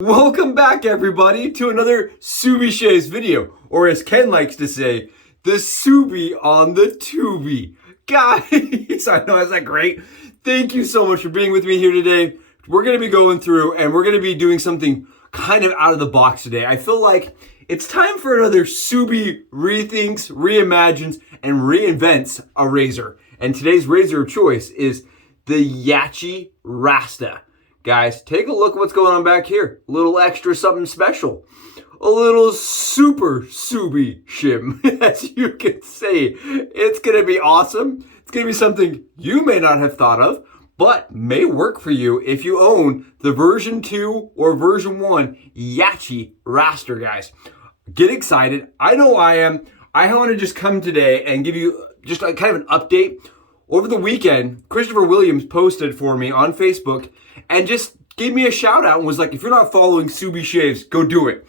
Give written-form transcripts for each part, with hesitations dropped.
Welcome back, everybody, to another Subi Shaves video, or as Ken likes to say, the Subi on the Tubi. Guys, I know, isn't that great? Thank you so much for being with me here today. We're going to be going through and we're going to be doing something kind of out of the box today. I feel like it's time for another Subi rethinks, reimagines, and reinvents a razor. And today's razor of choice is the YAQI Rasta. Guys, take a look at what's going on back here. A little extra something special. A little super Subi shim, as you can say. It's going to be awesome. It's going to be something you may not have thought of, but may work for you if you own the version 2 or version 1 YAQI Raster, guys. Get excited. I know I am. I want to just come today and give you just a kind of an update. Over the weekend, Christopher Williams posted for me on Facebook and just gave me a shout out and was like, if you're not following Subi Shaves, go do it.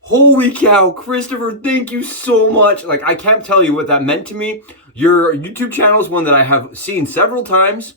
Holy cow, Christopher, thank you so much. Like, I can't tell you what that meant to me. Your YouTube channel is one that I have seen several times.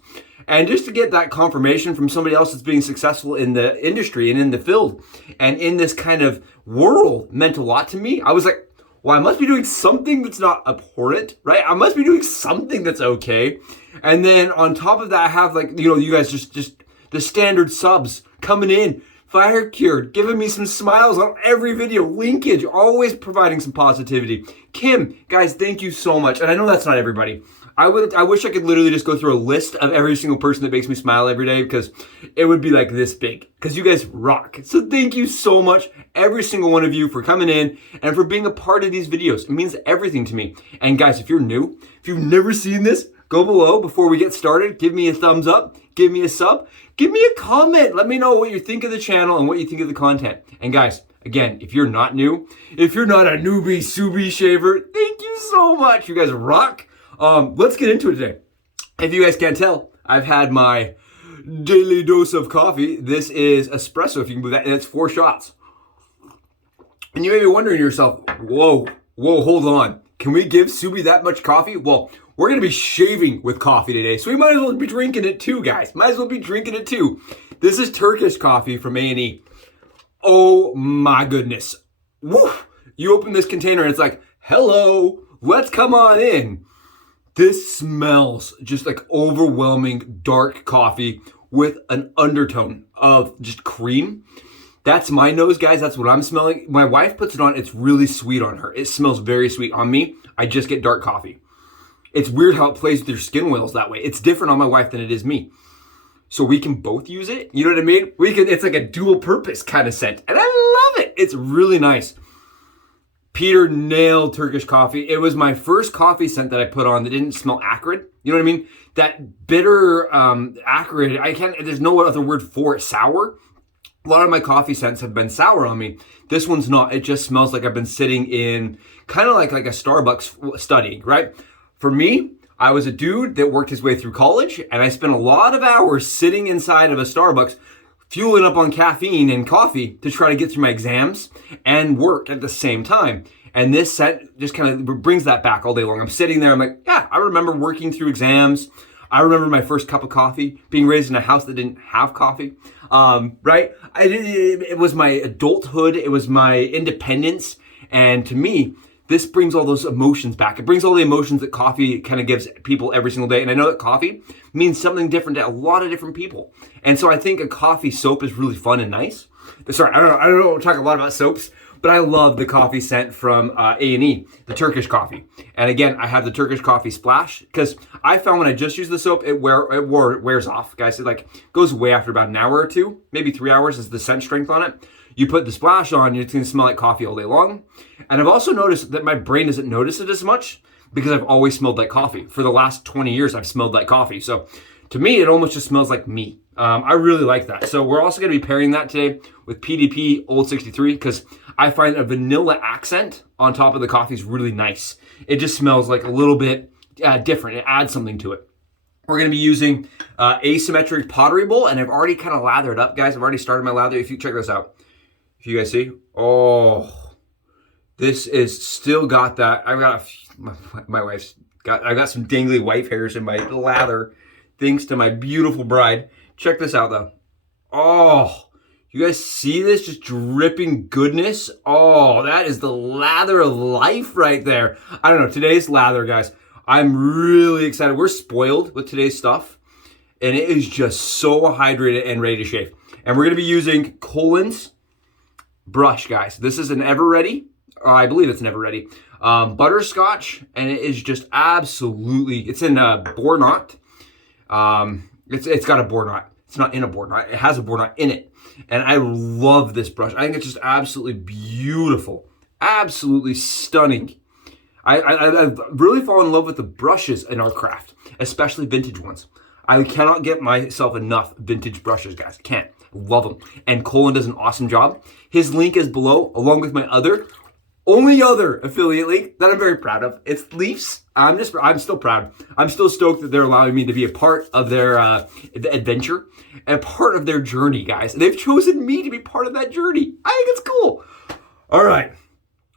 And just to get that confirmation from somebody else that's being successful in the industry and in the field and in this kind of world meant a lot to me. I was like, well, I must be doing something that's not abhorrent, right? I must be doing something that's okay. And then on top of that, I have like, you guys just the standard subs coming in, fire cured, giving me some smiles on every video, linkage, always providing some positivity. Kim, guys, thank you so much. And I know that's not everybody. I wish I could literally just go through a list of every single person that makes me smile every day because it would be like this big because you guys rock. So thank you so much, every single one of you, for coming in and for being a part of these videos. It means everything to me. And guys, if you're new, if you've never seen this, go below before we get started. Give me a thumbs up, give me a sub, give me a comment. Let me know what you think of the channel and what you think of the content. And guys, again, if you're not new, if you're not a newbie Subi shaver, thank you so much. You guys rock. Let's get into it today. If you guys can't tell, I've had my daily dose of coffee. This is espresso, if you can believe that, and it's 4 shots. And you may be wondering to yourself, whoa, hold on. Can we give Subi that much coffee? Well, we're going to be shaving with coffee today, so we might as well be drinking it too, guys. Might as well be drinking it too. This is Turkish coffee from A&E. Oh my goodness. Woo! You open this container and it's like, hello, let's come on in. This smells just like overwhelming dark coffee with an undertone of just cream. That's my nose, guys. That's what I'm smelling. My wife puts it on. It's really sweet on her. It smells very sweet. On me, I just get dark coffee. It's weird how it plays with your skin oils that way. It's different on my wife than it is me. So we can both use it. You know what I mean? It's like a dual purpose kind of scent. And I love it. It's really nice. Peter nailed Turkish coffee. It was my first coffee scent that I put on that didn't smell acrid. You know what I mean? That bitter, acrid, there's no other word for it, sour. A lot of my coffee scents have been sour on me. This one's not. It just smells like I've been sitting in kind of like a Starbucks studying, right? For me, I was a dude that worked his way through college, and I spent a lot of hours sitting inside of a Starbucks fueling up on caffeine and coffee to try to get through my exams and work at the same time. And this scent just kind of brings that back all day long. I'm sitting there, I'm like, yeah, I remember working through exams. I remember my first cup of coffee, being raised in a house that didn't have coffee, right? It was my adulthood, it was my independence, and to me, this brings all those emotions back. It brings all the emotions that coffee kind of gives people every single day. And I know that coffee means something different to a lot of different people. And so I think a coffee soap is really fun and nice. Sorry, I don't know, talk a lot about soaps, but I love the coffee scent from A&E, the Turkish coffee. And again, I have the Turkish coffee splash because I found when I just use the soap, it wears off, guys. It like goes away after about an hour or two, maybe 3 hours is the scent strength on it. You put the splash on, it's going to smell like coffee all day long. And I've also noticed that my brain doesn't notice it as much because I've always smelled like coffee. For the last 20 years, I've smelled like coffee. So to me, it almost just smells like me. I really like that. So we're also going to be pairing that today with PDP Old 63 because I find a vanilla accent on top of the coffee is really nice. It just smells like a little bit different. It adds something to it. We're going to be using asymmetric pottery bowl, and I've already kind of lathered up, guys. I've already started my lather. If you check this out. If you guys see, oh, this is still got that. I've got my wife's got. I got some dangly wife hairs in my lather, thanks to my beautiful bride. Check this out though. Oh, You guys see this? Just dripping goodness. Oh, that is the lather of life right there. I don't know, today's lather, guys, I'm really excited. We're spoiled with today's stuff, and it is just so hydrated and ready to shave. And we're gonna be using Colin's brush, guys. This is an Ever Ready, I believe it's an Ever Ready, butterscotch, and it is just absolutely, it's in a Boar knot. It's got a Boar knot. It's not in a Boar knot. It has a Boar knot in it. And I love this brush. I think it's just absolutely beautiful. Absolutely stunning. I really fall in love with the brushes in our craft, especially vintage ones. I cannot get myself enough vintage brushes, guys. Can't. Love them. And Colin does an awesome job. His link is below, along with my only other affiliate link that I'm very proud of. It's Leafs. I'm still proud. I'm still stoked that they're allowing me to be a part of their adventure and part of their journey, guys. They've chosen me to be part of that journey. I think it's cool. All right.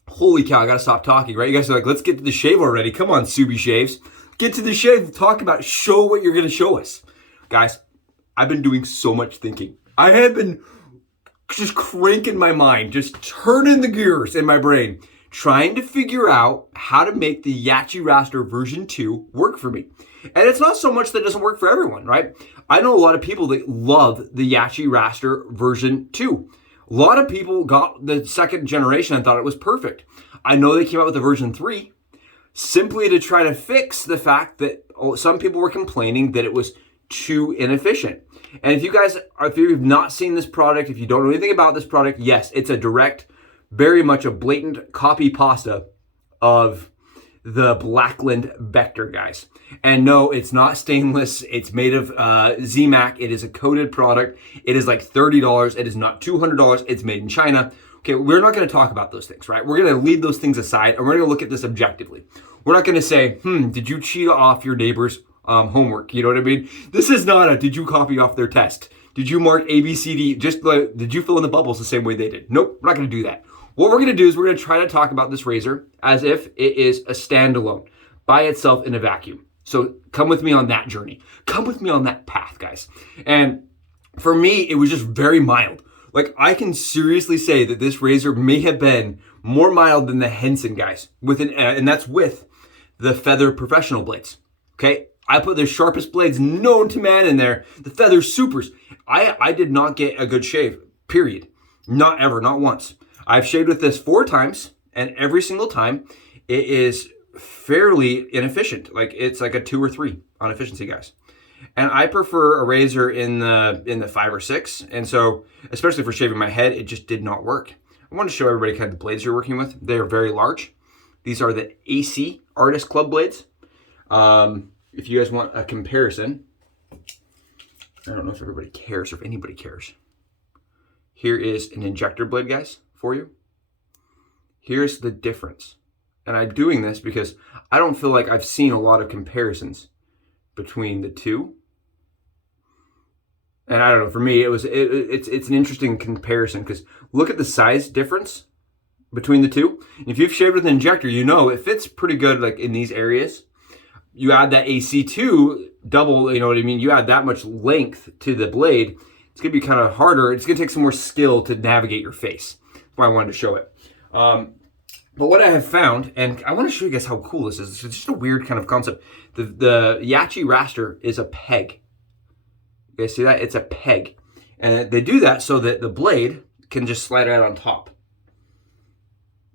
Holy cow, I gotta stop talking, right? You guys are like, let's get to the shave already. Come on, Subi Shaves. Get to the shave. Talk about, show what you're gonna show us. Guys, I've been doing so much thinking. I have been just cranking my mind, just turning the gears in my brain, trying to figure out how to make the YAQI Raster version 2 work for me. And it's not so much that it doesn't work for everyone, right? I know a lot of people that love the YAQI Raster version 2. A lot of people got the second generation and thought it was perfect. I know they came out with the version 3 simply to try to fix the fact that some people were complaining that it was too inefficient. And if you've not seen this product, if you don't know anything about this product, yes, it's a direct, very much a blatant copy pasta of the Blackland Vector, guys. And no, it's not stainless. It's made of ZMAC. It is a coated product. It is like $30. It is not $200. It's made in China. Okay, we're not going to talk about those things, right? We're going to leave those things aside, and we're going to look at this objectively. We're not going to say, did you cheat off your neighbor's homework? You know what I mean? This is not a, did you copy off their test? Did you mark A, B, C, D? Just like, did you fill in the bubbles the same way they did? Nope, we're not going to do that. What we're going to do is we're going to try to talk about this razor as if it is a standalone by itself in a vacuum. So come with me on that journey. Come with me on that path, guys. And for me, it was just very mild. Like, I can seriously say that this razor may have been more mild than the Henson, guys, and that's with the Feather Professional blades. Okay, I put the sharpest blades known to man in there, the Feather Supers. I did not get a good shave, period. Not ever, not once. I've shaved with this 4 times, and every single time it is fairly inefficient. Like, it's like a 2 or 3 on efficiency, guys. And I prefer a razor in the 5 or 6. And so, especially for shaving my head, it just did not work. I want to show everybody kind of the blades you're working with. They are very large. These are the AC Artist Club blades. If you guys want a comparison, I don't know if everybody cares or if anybody cares. Here is an injector blade, guys, for you. Here's the difference. And I'm doing this because I don't feel like I've seen a lot of comparisons between the two. And I don't know, for me, it's an interesting comparison because look at the size difference between the two. And if you've shaved with an injector, you know it fits pretty good like in these areas. You add that AC2 double, you know what I mean? You add that much length to the blade, it's gonna be kind of harder. It's gonna take some more skill to navigate your face. That's why I wanted to show it. But what I have found, and I want to show you guys how cool this is. It's just a weird kind of concept. The YAQI Raster is a peg. You guys see that? It's a peg. And they do that so that the blade can just slide right on top.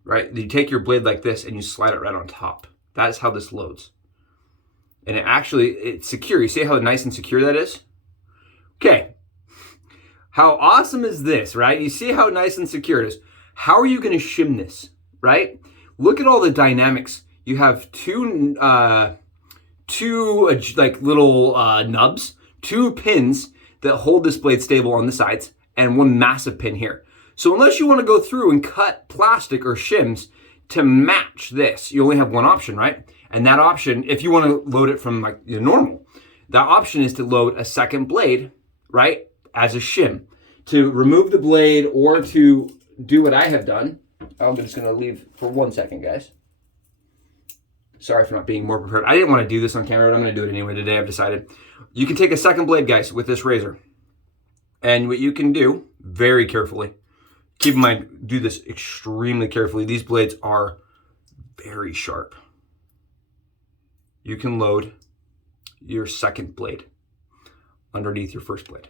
Right? You take your blade like this and you slide it right on top. That is how this loads. And it's secure. You see how nice and secure that is? Okay. How awesome is this, right? You see how nice and secure it is. How are you going to shim this, right? Look at all the dynamics. You have two like little nubs, 2 pins that hold this blade stable on the sides, and 1 massive pin here. So unless you want to go through and cut plastic or shims to match this, you only have one option, right? And that option, if you want to load it from like normal, that option is to load a second blade, right, as a shim. To remove the blade or to do what I have done, I'm just going to leave for 1 second, guys. Sorry for not being more prepared. I didn't want to do this on camera, but I'm going to do it anyway today. I've decided. You can take a second blade, guys, with this razor. And what you can do, very carefully, keep in mind, do this extremely carefully. These blades are very sharp. You can load your second blade underneath your first blade.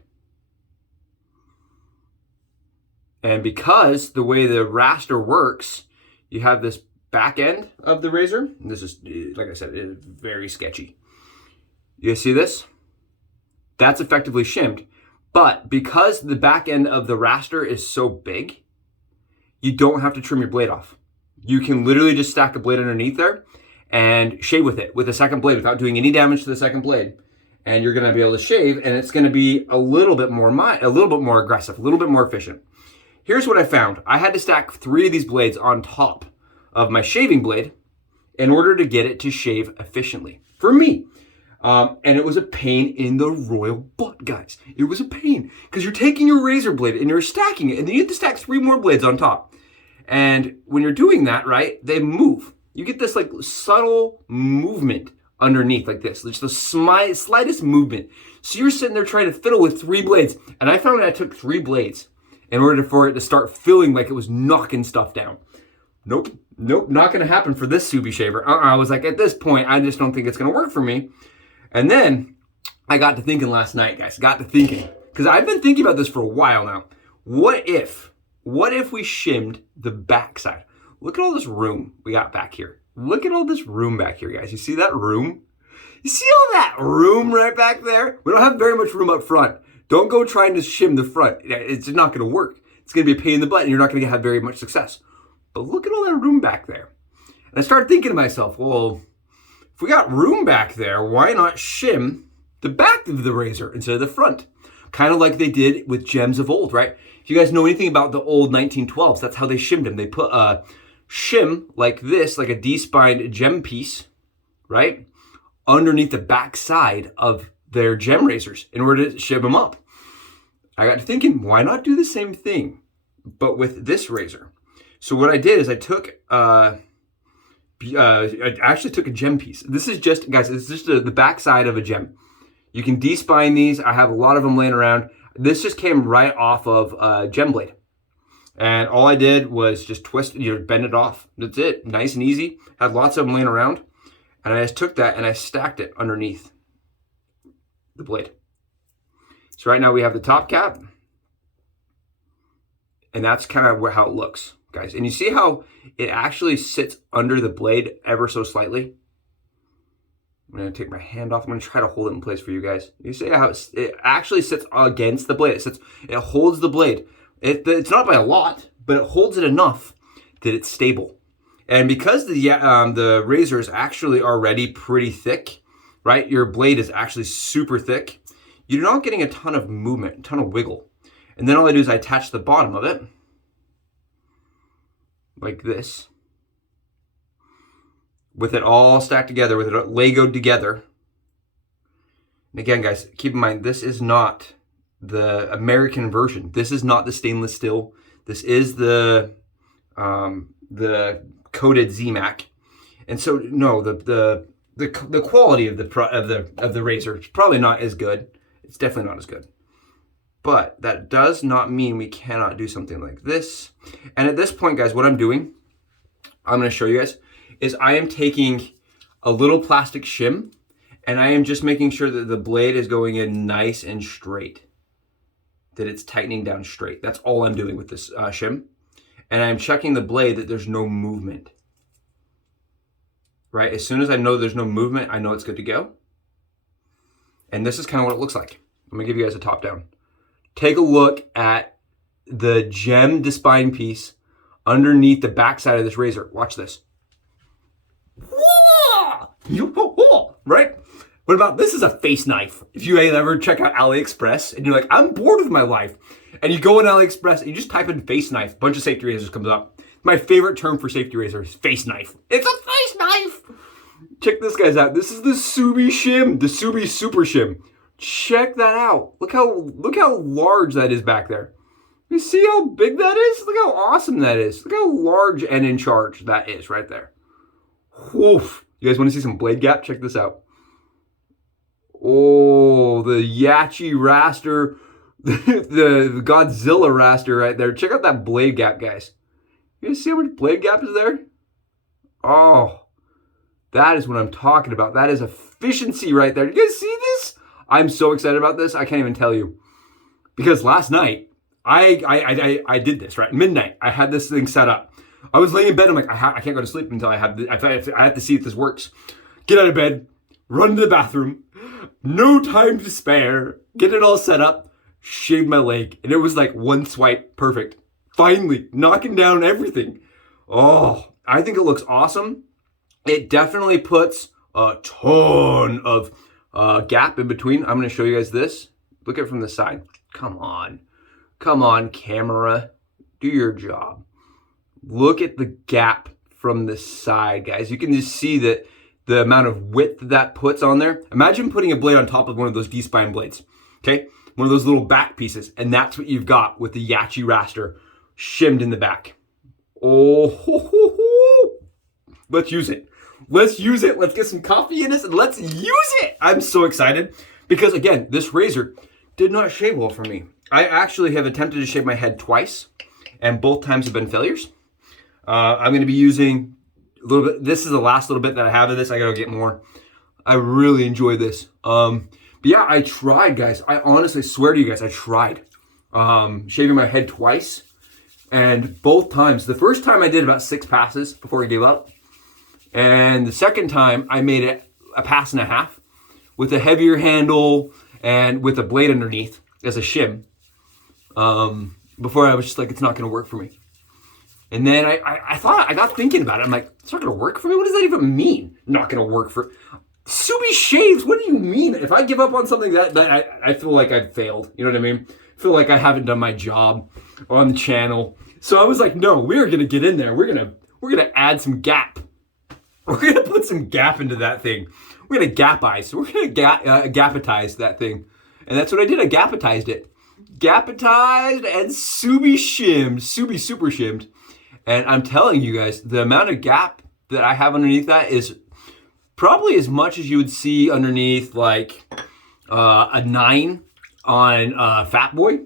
And because the way the raster works, you have this back end of the razor. And this is, like I said, it is very sketchy. You guys see this? That's effectively shimmed. But because the back end of the raster is so big, you don't have to trim your blade off. You can literally just stack a blade underneath there and shave with it, with a second blade, without doing any damage to the second blade. And you're gonna be able to shave, and it's gonna be a little bit more aggressive, a little bit more efficient. Here's what I found. I had to stack 3 of these blades on top of my shaving blade in order to get it to shave efficiently, for me. And it was a pain in the royal butt, guys. It was a pain, because you're taking your razor blade and you're stacking it, and then you have to stack 3 more blades on top. And when you're doing that, right, they move. You get this like subtle movement underneath like this, just the slightest movement. So you're sitting there trying to fiddle with 3 blades. And I found that I took 3 blades in order for it to start feeling like it was knocking stuff down. Nope, not gonna happen for this Subi shaver. I was like, at this point, I just don't think it's gonna work for me. And then I got to thinking last night, guys, because I've been thinking about this for a while now. What if we shimmed the backside? Look at all this room we got back here. Look at all this room back here, guys. You see that room? You see all that room right back there? We don't have very much room up front. Don't go trying to shim the front. It's not gonna work. It's gonna be a pain in the butt and you're not gonna have very much success. But look at all that room back there. And I started thinking to myself, well, if we got room back there, why not shim the back of the razor instead of the front? Kind of like they did with gems of old, right? If you guys know anything about the old 1912s, that's how they shimmed them. They put a shim like this, like a D-spined gem piece, right, underneath the back side of their gem razors in order to shim them up. I got to thinking, why not do the same thing, but with this razor? So what I did is I took, I actually took a gem piece. This is just, guys, it's just the back side of a gem. You can de-spine these. I have a lot of them laying around. This just came right off of a gem blade. And all I did was just twist, bend it off. That's it, nice and easy. Had lots of them laying around. And I just took that and I stacked it underneath the blade. So right now we have the top cap. And that's kind of how it looks, guys. And you see how it actually sits under the blade ever so slightly? I'm gonna take my hand off. I'm gonna try to hold it in place for you guys. You see how it actually sits against the blade. It holds the blade. It's not by a lot, but it holds it enough that it's stable. And because the razor is actually already pretty thick, right? Your blade is actually super thick. You're not getting a ton of movement, a ton of wiggle. And then all I do is I attach the bottom of it like this, with it all stacked together, with it Legoed together. And again, guys, keep in mind, this is not the American version. This is not the stainless steel. This is the coated ZMAC. And so no, the quality of the razor is probably not as good. It's definitely not as good. But that does not mean we cannot do something like this. And at this point, guys, what I'm doing, I'm going to show you guys, is I am taking a little plastic shim and I am just making sure that the blade is going in nice and straight, that it's tightening down straight. That's all I'm doing with this shim. And I'm checking the blade that there's no movement. Right? As soon as I know there's no movement, I know it's good to go. And this is kind of what it looks like. I'm going to give you guys a top down. Take a look at the gem spine piece underneath the backside of this razor. Watch this. Right? What about this is a face knife? If you ever check out AliExpress and you're like, I'm bored with my life, and you go on AliExpress and you just type in face knife, a bunch of safety razors comes up. My favorite term for safety razor is face knife. It's a face knife. Check this guys out. This is the Subi shim, the Subi super shim. Check that out. Look how large that is back there. You see how big that is? Look how awesome that is. Look how large and in charge that is right there. Woof. You guys want to see some blade gap? Check this out. Oh, the YAQI Raster the Godzilla raster right there. Check out that blade gap, guys. You guys see how much blade gap is there? Oh, that is what I'm talking about. That is efficiency right there. You guys see this? I'm so excited about this. I can't even tell you. Because last night, I did this, right? Midnight, I had this thing set up. I was laying in bed. I'm like, I can't go to sleep until I have to see if this works. Get out of bed, run to the bathroom. No time to spare. Get it all set up. Shave my leg. And it was like one swipe. Perfect. Finally, knocking down everything. Oh, I think it looks awesome. It definitely puts a ton of gap in between. I'm going to show you guys this. Look at it from the side. Come on. Come on, camera. Do your job. Look at the gap from the side, guys. You can just see that the amount of width that puts on there. Imagine putting a blade on top of one of those D-spine blades. Okay? One of those little back pieces. And that's what you've got with the YAQI raster shimmed in the back. Oh, ho, ho, ho. Let's use it. Let's use it. Let's get some coffee in this and let's use it. I'm so excited because, again, this razor did not shave well for me. I actually have attempted to shave my head twice and both times have been failures. I'm going to be using a little bit. This is the last little bit that I have of this. I got to get more. I really enjoy this. But yeah, I tried, guys. I honestly swear to you guys, I tried shaving my head twice. And both times, the first time I did about 6 passes before I gave up. And the second time I made it a pass and a half with a heavier handle and with a blade underneath as a shim. Before I was just like, it's not going to work for me. And then I got thinking about it. I'm like, it's not going to work for me? What does that even mean? Not going to work for... Subi shaves, what do you mean? If I give up on something that I feel like I've failed. You know what I mean? I feel like I haven't done my job on the channel. So I was like, no, we're going to get in there. We're going to add some gap. We're going to put some gap into that thing. We're going to gapize. We're going to gapitize that thing. And that's what I did. I gapitized it. Gapitized and Subi shimmed. Subi super shimmed. And I'm telling you guys, the amount of gap that I have underneath that is probably as much as you would see underneath like a 9 on Fat Boy,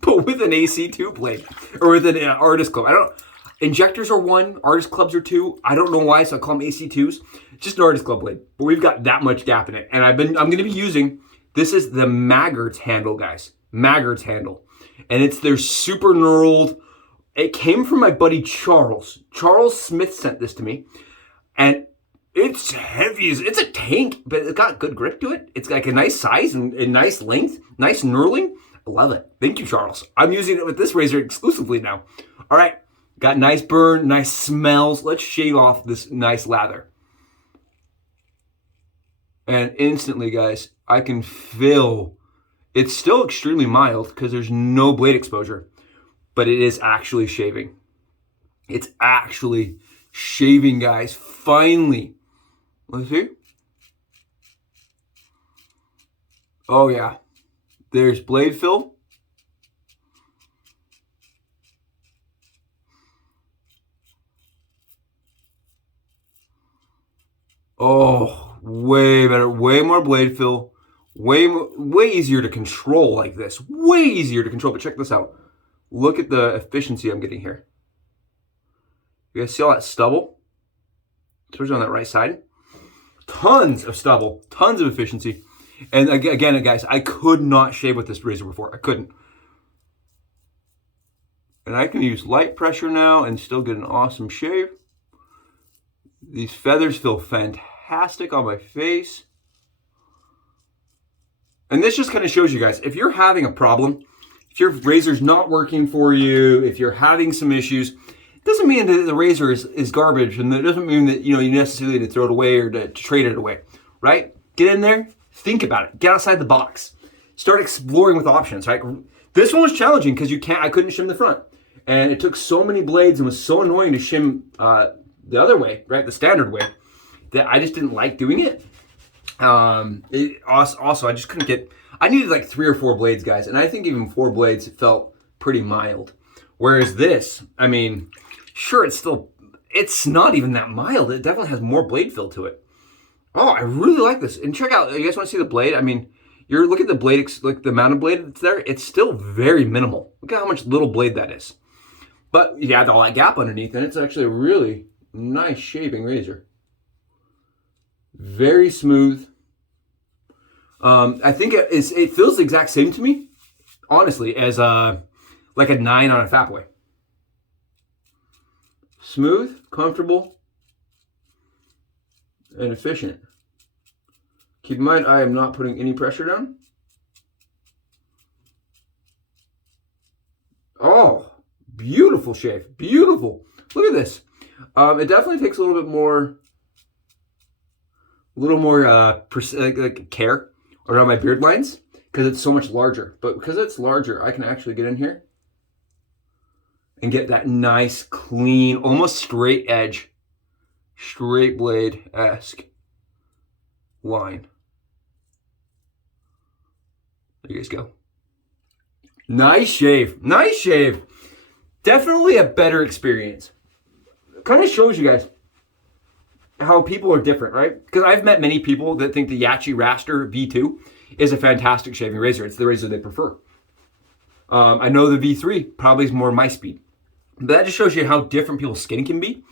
but with an AC2 blade or with an artist club. I don't. Injectors are 1, artist clubs are 2. I don't know why, so I call them AC2s. Just an artist club blade, but we've got that much gap in it. And I'm going to be using, this is the Maggard's handle, guys. Maggard's handle. And it's their super knurled. It came from my buddy Charles. Charles Smith sent this to me. And it's heavy. It's a tank, but it's got good grip to it. It's like a nice size and nice length, nice knurling. I love it. Thank you, Charles. I'm using it with this razor exclusively now. All right. Got nice burn, nice smells. Let's shave off this nice lather. And instantly, guys, I can feel it's still extremely mild because there's no blade exposure, but it is actually shaving. It's actually shaving, guys. Finally. Let's see. Oh, yeah. There's blade fill. Oh, way better, way more blade fill, way easier to control like this, way easier to control. But check this out. Look at the efficiency I'm getting here. You guys see all that stubble? Especially on that right side. Tons of stubble, tons of efficiency. And again, guys, I could not shave with this razor before. I couldn't. And I can use light pressure now and still get an awesome shave. These feathers feel fantastic on my face. And this just kind of shows you guys, if you're having a problem, if your razor's not working for you, if you're having some issues, it doesn't mean that the razor is garbage, and it doesn't mean that you necessarily need to throw it away or to trade it away, right? Get in there, think about it, get outside the box, start exploring with options, right? This one was challenging because I couldn't shim the front, and it took so many blades and was so annoying to shim the other way, right, the standard way, that I just didn't like doing it. Also, I just couldn't get, I needed like 3 or 4 blades, guys, and I think even 4 blades felt pretty mild. Whereas this, I mean, sure, it's not even that mild. It definitely has more blade fill to it. Oh, I really like this. And check out, you guys want to see the blade? I mean, you're looking at the blade, like the amount of blade that's there, it's still very minimal. Look at how much little blade that is. But you add all that gap underneath, and it's actually a really nice shaving razor. Very smooth. I think it feels the exact same to me, honestly, as like a 9 on a Fat Boy. Smooth, comfortable, and efficient. Keep in mind, I am not putting any pressure down. Oh, beautiful shave. Beautiful. Look at this. It definitely takes a little bit more, like care around my beard lines because it's so much larger. But because it's larger, I can actually get in here and get that nice, clean, almost straight edge, straight blade-esque line. There you guys go. Nice shave. Nice shave. Definitely a better experience. Kind of shows you guys how people are different, right? Because I've met many people that think the YAQI Raster V2 is a fantastic shaving razor. It's the razor they prefer. I know the V3 probably is more my speed. But that just shows you how different people's skin can be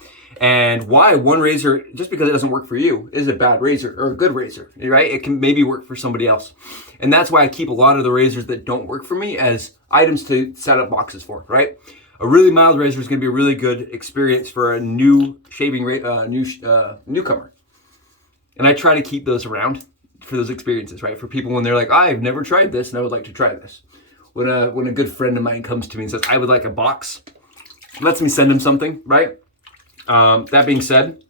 and why one razor, just because it doesn't work for you, is a bad razor or a good razor, right? It can maybe work for somebody else. And that's why I keep a lot of the razors that don't work for me as items to set up boxes for, right? A really mild razor is going to be a really good experience for a new shaving newcomer. And I try to keep those around for those experiences, right? For people when they're like, I've never tried this and I would like to try this. When a good friend of mine comes to me and says, I would like a box, lets me send him something, right? That being said,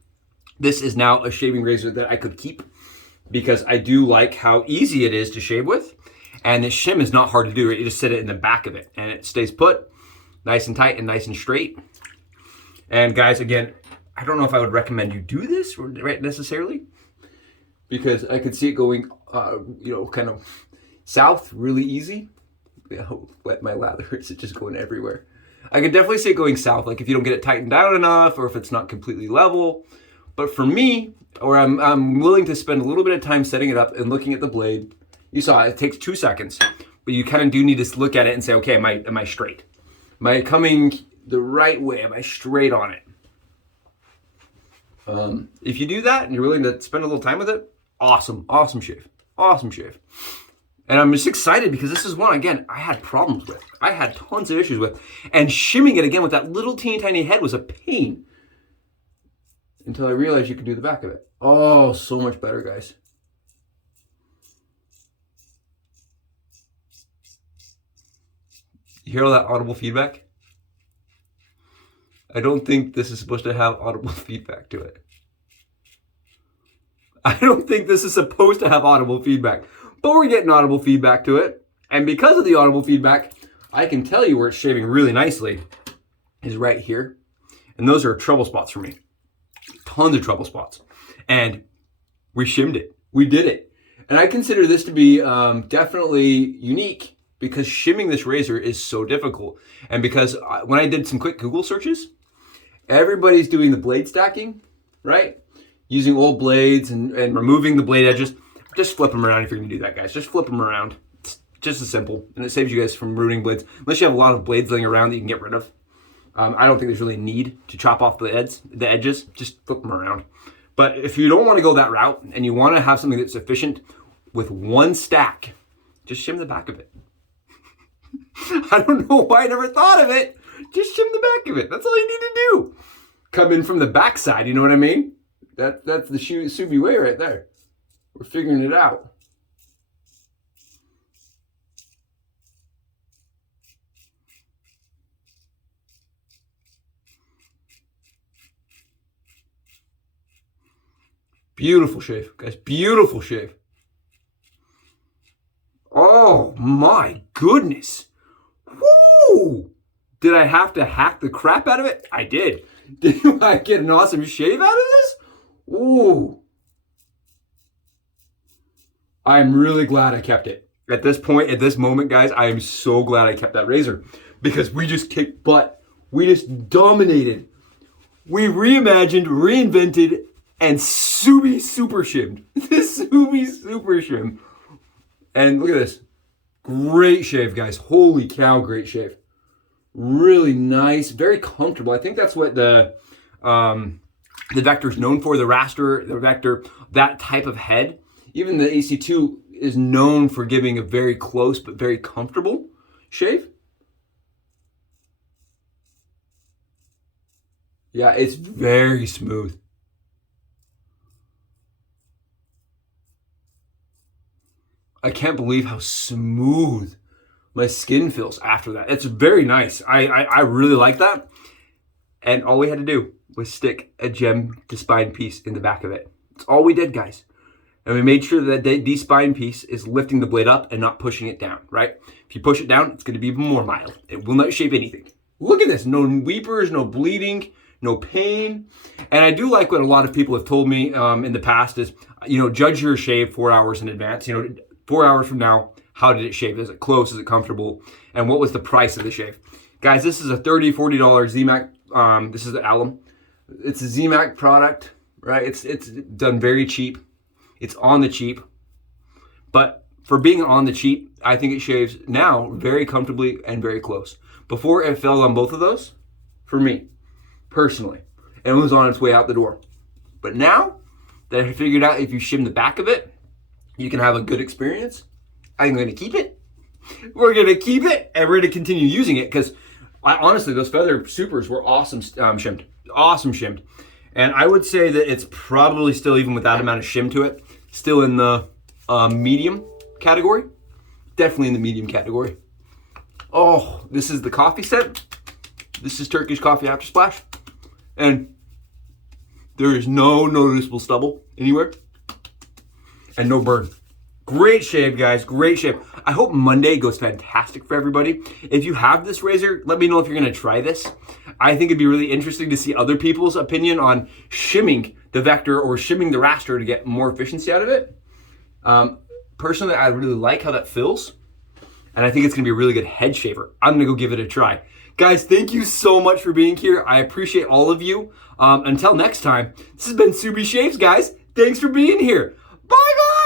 this is now a shaving razor that I could keep because I do like how easy it is to shave with. And the shim is not hard to do. Right? You just sit it in the back of it and it stays put nice and tight and nice and straight. And guys, again, I don't know if I would recommend you do this right necessarily because I could see it going, kind of south really easy. How wet my lather is, it just going everywhere. I could definitely see it going south, like if you don't get it tightened down enough or if it's not completely level. But for me, or I'm willing to spend a little bit of time setting it up and looking at the blade. You saw it takes 2 seconds, but you kind of do need to look at it and say, okay, am I straight? Am I coming the right way? Am I straight on it? If you do that and you're willing to spend a little time with it, awesome, awesome shave, awesome shave. And I'm just excited because this is one, again, I had problems with. I had tons of issues with. And shimming it again with that little teeny tiny head was a pain. Until I realized you could do the back of it. Oh, so much better, guys. You hear all that audible feedback? I don't think this is supposed to have audible feedback to it. I don't think this is supposed to have audible feedback. But we're getting audible feedback to it. And because of the audible feedback, I can tell you where it's shaving really nicely is right here. And those are trouble spots for me. Tons of trouble spots. And we shimmed it. We did it. And I consider this to be definitely unique because shimming this razor is so difficult. And because when I did some quick Google searches, everybody's doing the blade stacking, right? Using old blades and removing the blade edges. Just flip them around if you're going to do that, guys. Just flip them around. It's just as simple. And it saves you guys from ruining blades. Unless you have a lot of blades laying around that you can get rid of. I don't think there's really a need to chop off the edges. Just flip them around. But if you don't want to go that route and you want to have something that's efficient with one stack, just shim the back of it. I don't know why I never thought of it. Just shim the back of it. That's all you need to do. Come in from the back side, you know what I mean? That's the Subi way right there. We're figuring it out. Beautiful shave, guys. Beautiful shave. Oh my goodness. Woo! Did I have to hack the crap out of it? I did. Did I get an awesome shave out of this? Ooh. I'm really glad I kept it. At this point, at this moment, guys, I am so glad I kept that razor because we just kicked butt. We just dominated. We reimagined, reinvented, and Subi super shimmed. This Subi super shim. And look at this. Great shave, guys. Holy cow, great shave. Really nice, very comfortable. I think that's what the Vector is known for, the Raster, the Vector, that type of head. Even the AC2 is known for giving a very close but very comfortable shave. Yeah, it's very smooth. I can't believe how smooth my skin feels after that. It's very nice. I really like that. And all we had to do was stick a gem to spine piece in the back of it. That's all we did, guys. And we made sure that the spine piece is lifting the blade up and not pushing it down, right? If you push it down, it's going to be even more mild. It will not shave anything. Look at this. No weepers, no bleeding, no pain. And I do like what a lot of people have told me in the past is, judge your shave 4 hours in advance. 4 hours from now, how did it shave? Is it close? Is it comfortable? And what was the price of the shave? Guys, this is a $30, $40 ZMAC. This is the alum. It's a ZMAC product, right? It's done very cheap. It's on the cheap. But for being on the cheap, I think it shaves now very comfortably and very close. Before, it fell on both of those, for me, personally. And it was on its way out the door. But now that I figured out if you shim the back of it, you can have a good experience. I'm going to keep it. We're going to keep it, and we're going to continue using it because honestly, those feather supers were awesome shimmed. Awesome shimmed. And I would say that it's probably still, even with that amount of shim to it, still in the medium category. Definitely in the medium category. Oh, this is the coffee scent. This is Turkish coffee after splash. And there is no noticeable stubble anywhere. And no burn. Great shave, guys. Great shave. I hope Monday goes fantastic for everybody. If you have this razor, let me know if you're going to try this. I think it'd be really interesting to see other people's opinion on shimming the Vector or shimming the Raster to get more efficiency out of it. Personally, I really like how that feels. And I think it's going to be a really good head shaver. I'm going to go give it a try. Guys, thank you so much for being here. I appreciate all of you. Until next time, this has been Subi Shaves, guys. Thanks for being here. Bye, guys.